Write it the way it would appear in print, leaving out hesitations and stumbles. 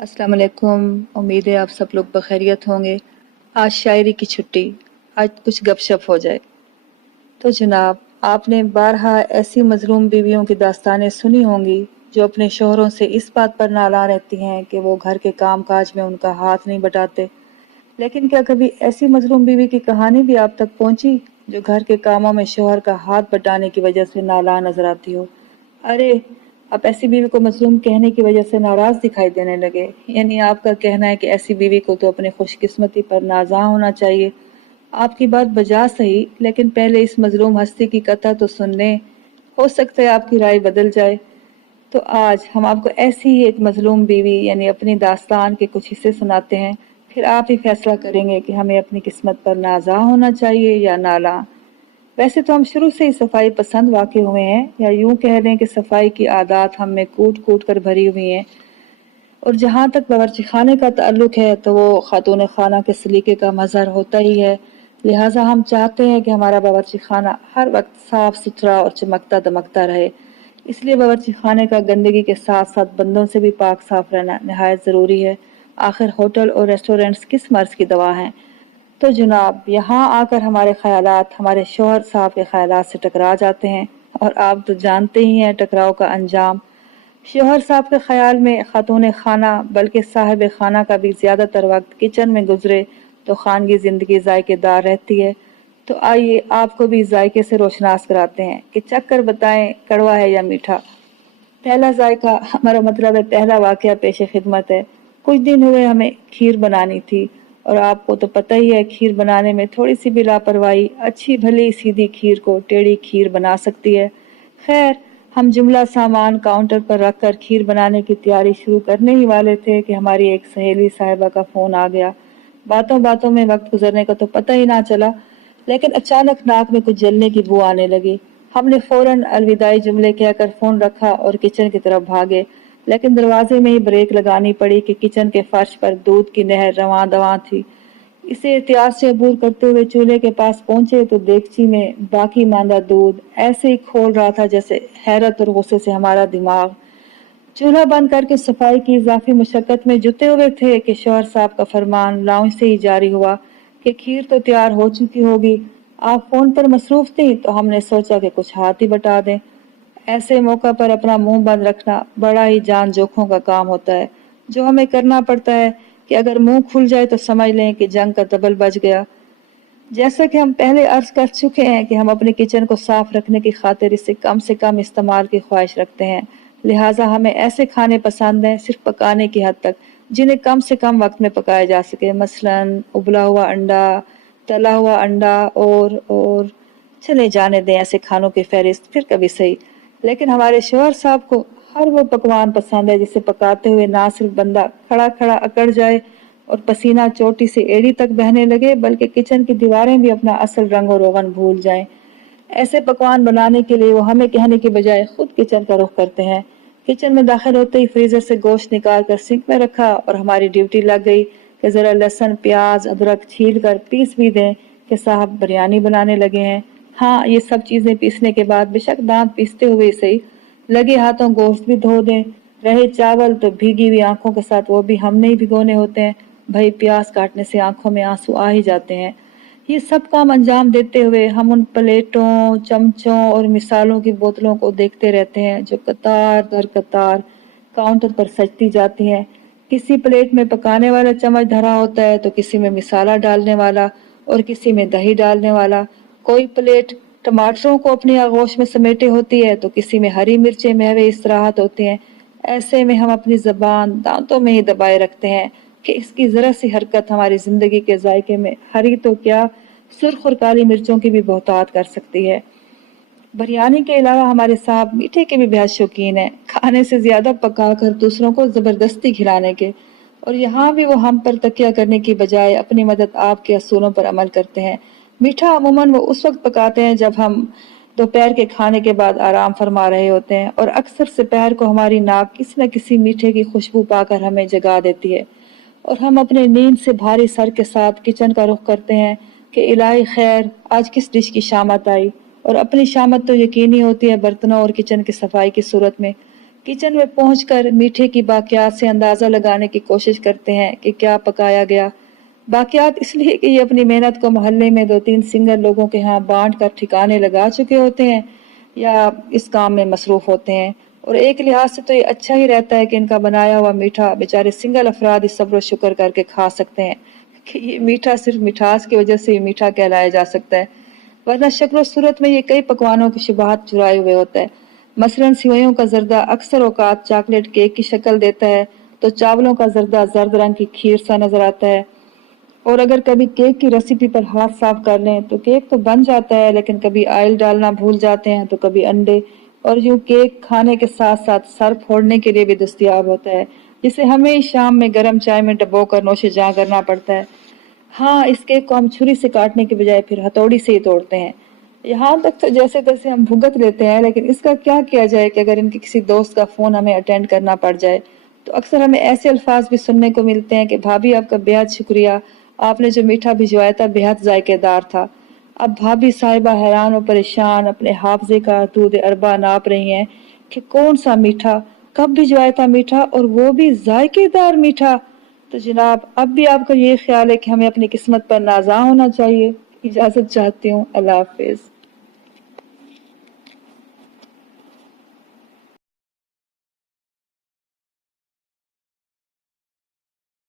अस्सलाम वालेकुम। उम्मीद है आप सब लोग बखैरियत होंगे। आज शायरी की छुट्टी, आज कुछ गपशप हो जाए। तो जनाब, आपने बारहा ऐसी मजलूम बीवियों की दास्तानें सुनी होंगी जो अपने शोहरों से इस बात पर नाला रहती हैं कि वो घर के काम काज में उनका हाथ नहीं बटाते। लेकिन क्या कभी ऐसी मजलूम बीवी की कहानी भी आप तक पहुंची जो घर के कामों में शोहर का हाथ बटाने की वजह से नाला नजर आती हो? अरे, आप ऐसी बीवी को मजलूम कहने की वजह से नाराज दिखाई देने लगे। यानी आपका कहना है कि ऐसी बीवी को तो अपनी खुशकिस्मती पर नाज़ा होना चाहिए। आपकी बात बजा सही, लेकिन पहले इस मजलूम हस्ती की कथा तो सुन लें। हो सकता है आपकी राय बदल जाए। तो आज हम आपको ऐसी ही एक मजलूम बीवी यानी अपनी दास्तान के कुछ हिस्से सुनाते हैं। फिर आप ही फैसला करेंगे कि हमें अपनी किस्मत पर नाज़ा होना चाहिए या नाला। वैसे तो हम शुरू से ही सफाई पसंद वाक़ई हुए हैं, या यूं कह लें कि सफाई की आदत हम में कूट कूट कर भरी हुई हैं। और जहाँ तक बावर्ची खाने का ताल्लुक है तो वो खातून खाना के सलीके का मज़हर होता ही है। लिहाजा हम चाहते हैं कि हमारा बावर्ची खाना हर वक्त साफ सुथरा और चमकता दमकता रहे। इसलिए बावर्ची खाने का गंदगी के साथ साथ बंदों से भी पाक साफ रहना नहायत ज़रूरी है। आखिर होटल और रेस्टोरेंट्स किस मर्ज़ की दवा हैं? तो जनाब, यहाँ आकर हमारे ख्यालात हमारे शौहर साहब के ख्यालात से टकरा जाते हैं, और आप तो जानते ही हैं टकराव का अंजाम। शौहर साहब के ख्याल में खातून खाना बल्कि साहिब खाना का भी ज़्यादातर वक्त किचन में गुजरे तो खानगी ज़िंदगी जायकेदार रहती है। तो आइए आपको भी जायके से रोशनास कराते हैं कि चक्कर बताएं कड़वा है या मीठा। पहला जायका, हमारा मतलब है पहला वाकया पेश खिदमत है। कुछ दिन हुए हमें खीर बनानी थी, और आपको तो पता ही है खीर बनाने में थोड़ी सी भी लापरवाही अच्छी भली सीधी खीर को टेढ़ी खीर बना सकती है। खैर, हम जुमला सामान काउंटर पर रखकर खीर बनाने की तैयारी शुरू करने ही वाले थे कि हमारी एक सहेली साहिबा का फोन आ गया। बातों बातों में वक्त गुजरने का तो पता ही ना चला, लेकिन अचानक नाक में कुछ जलने की बू आने लगी। हमने फौरन अलविदाई जुमले कहकर फोन रखा और किचन की तरफ भागे, लेकिन दरवाजे में ही ब्रेक लगानी पड़ी कि किचन के फर्श पर दूध की नहर रवां दवां थी। इसे एहतियात से अबूर करते हुए चूल्हे के पास पहुंचे तो देगची में बाकी मांदा दूध ऐसे ही खोल रहा था जैसे हैरत और गुस्से से हमारा दिमाग। चूल्हा बंद करके सफाई की इजाफी मशक्कत में जुटे हुए थे कि शौहर साहब का फरमान लाउंज से ही जारी हुआ कि खीर तो तैयार हो चुकी होगी। आप फोन पर मसरूफ थी तो हमने सोचा कि कुछ हाथ ही बटा दें। ऐसे मौका पर अपना मुंह बंद रखना बड़ा ही जान जोखों का काम होता है। जो हमें करना पड़ता है कि अगर मुंह खुल जाए तो समझ लें कि जंग का तबल बज गया। जैसा कि हम पहले अर्ज कर चुके हैं कि हम अपने किचन को साफ रखने की खातिर इसे कम से कम इस्तेमाल की ख्वाहिश रखते हैं। लिहाजा हमें ऐसे खाने पसंद हैं सिर्फ पकाने की हद तक, जिन्हें कम से कम वक्त में पकाया जा सके। मसलन उबला हुआ अंडा, तला हुआ अंडा, और चले जाने दें ऐसे खानों की फहरिस्त फिर कभी सही। लेकिन हमारे शौहर साहब को हर वो पकवान पसंद है जिसे पकाते हुए ना सिर्फ बंदा खड़ा खड़ा अकड़ जाए और पसीना चोटी से एड़ी तक बहने लगे, बल्कि किचन की दीवारें भी अपना असल रंग और रोगन भूल जाएं। ऐसे पकवान बनाने के लिए वो हमें कहने के बजाय खुद किचन का रुख करते हैं। किचन में दाखिल होते ही फ्रीजर से गोश्त निकाल कर सिंक में रखा और हमारी ड्यूटी लग गई कि जरा लहसुन प्याज अदरक छील कर पीस भी दें कि साहब बिरयानी बनाने लगे हैं। हाँ, ये सब चीजें पीसने के बाद बेशक दांत पीसते हुए सही, लगे हाथों गोश्त भी धो दें। रहे चावल तो भीगी हुई आंखों के साथ वो भी हमने ही भिगोने होते हैं। भाई, प्याज काटने से आंखों में आंसू आ ही जाते हैं। ये सब काम अंजाम देते हुए हम उन प्लेटों, चमचों और मिसालों की बोतलों को देखते रहते हैं जो कतार दर कतार काउंटर पर सजती जाती हैं। किसी प्लेट में पकाने वाला चम्मच धरा होता है तो किसी में मिसाला डालने वाला और किसी में दही डालने वाला। कोई प्लेट टमाटरों को अपनी आगोश में समेटे होती है तो किसी में हरी मिर्चें मेवे इस्तराहत होते हैं। ऐसे में हम अपनी जबान दांतों में ही दबाए रखते हैं कि इसकी जरा सी हरकत हमारी जिंदगी के जायके में हरी तो क्या, सुर्ख और काली मिर्चों की भी बहुतात कर सकती है। बिरयानी के अलावा हमारे साहब मीठे के भी बेहद शौकीन हैं, खाने से ज्यादा पकाकर दूसरों को जबरदस्ती खिलाने के। और यहाँ भी वो हम पर तकिया करने की बजाय अपनी मदद आपके असूलों पर अमल करते हैं। मीठा अमूमन वो उस वक्त पकाते हैं जब हम दोपहर के खाने के बाद आराम फरमा रहे होते हैं, और अक्सर दोपहर को हमारी नाक किसी न किसी मीठे की खुशबू पाकर हमें जगा देती है, और हम अपने नींद से भारी सर के साथ किचन का रुख करते हैं कि इलाही खैर आज किस डिश की शामत आई। और अपनी शामत तो यकीनी होती है बर्तनों और किचन की सफाई की सूरत में। کچن میں پہنچ کر میٹھے کی باقیات سے اندازہ لگانے کی کوشش کرتے ہیں کہ کیا پکایا گیا۔ باقیات اس لیے کہ یہ اپنی محنت کو محلے میں 2-3 سنگر لوگوں کے ہاں بانٹ کر ٹھکانے لگا چکے ہوتے ہیں یا اس کام میں مصروف ہوتے ہیں، اور ایک لحاظ سے تو یہ اچھا ہی رہتا ہے کہ ان کا بنایا ہوا میٹھا بیچارے سنگل افراد اس صبر و شکر کر کے کھا سکتے ہیں کہ یہ میٹھا صرف مٹھاس کی وجہ سے ہی میٹھا کہلایا جا سکتا ہے، ورنہ شکل و صورت میں یہ کئی پکوانوں کی شباہت چرائے ہوئے ہوتا ہے۔ مثلاً سیوئیوں کا زردہ اکثر اوقات چاکلیٹ کیک کی شکل دیتا ہے تو چاولوں کا زردہ زرد رنگ کی کھیر سا نظر آتا ہے، اور اگر کبھی کیک کی ریسیپی پر ہاتھ صاف کر لیں تو کیک تو بن جاتا ہے، لیکن کبھی آئل ڈالنا بھول جاتے ہیں تو کبھی انڈے، اور یوں کیک کھانے کے ساتھ ساتھ سر پھوڑنے کے لیے بھی دستیاب ہوتا ہے، جسے ہمیں شام میں گرم چائے میں ڈبو کر نوش جاں کرنا پڑتا ہے۔ ہاں، اس کیک کو ہم چھری سے کاٹنے کے بجائے پھر ہتھوڑی سے ہی توڑتے ہیں۔ یہاں تک تو جیسے تیسے ہم بھگت لیتے ہیں، لیکن اس کا کیا کیا جائے کہ اگر ان کے کسی دوست کا فون ہمیں اٹینڈ کرنا پڑ جائے تو اکثر ہمیں ایسے الفاظ بھی سننے کو ملتے ہیں کہ بھابھی آپ کا بےحد شکریہ، آپ نے جو میٹھا بھجوایا تھا بےحد ذائقے دار تھا۔ اب بھابھی صاحبہ حیران و پریشان اپنے حافظے کا حدود اربع ناپ رہی ہیں کہ کون سا میٹھا، کب بھجوایا تھا میٹھا، اور وہ بھی ذائقے دار میٹھا۔ تو جناب اب بھی آپ کا یہ خیال ہے کہ ہمیں اپنی قسمت پر نازاں ہونا چاہیے؟ اجازت چاہتی ہوں، اللہ حافظ۔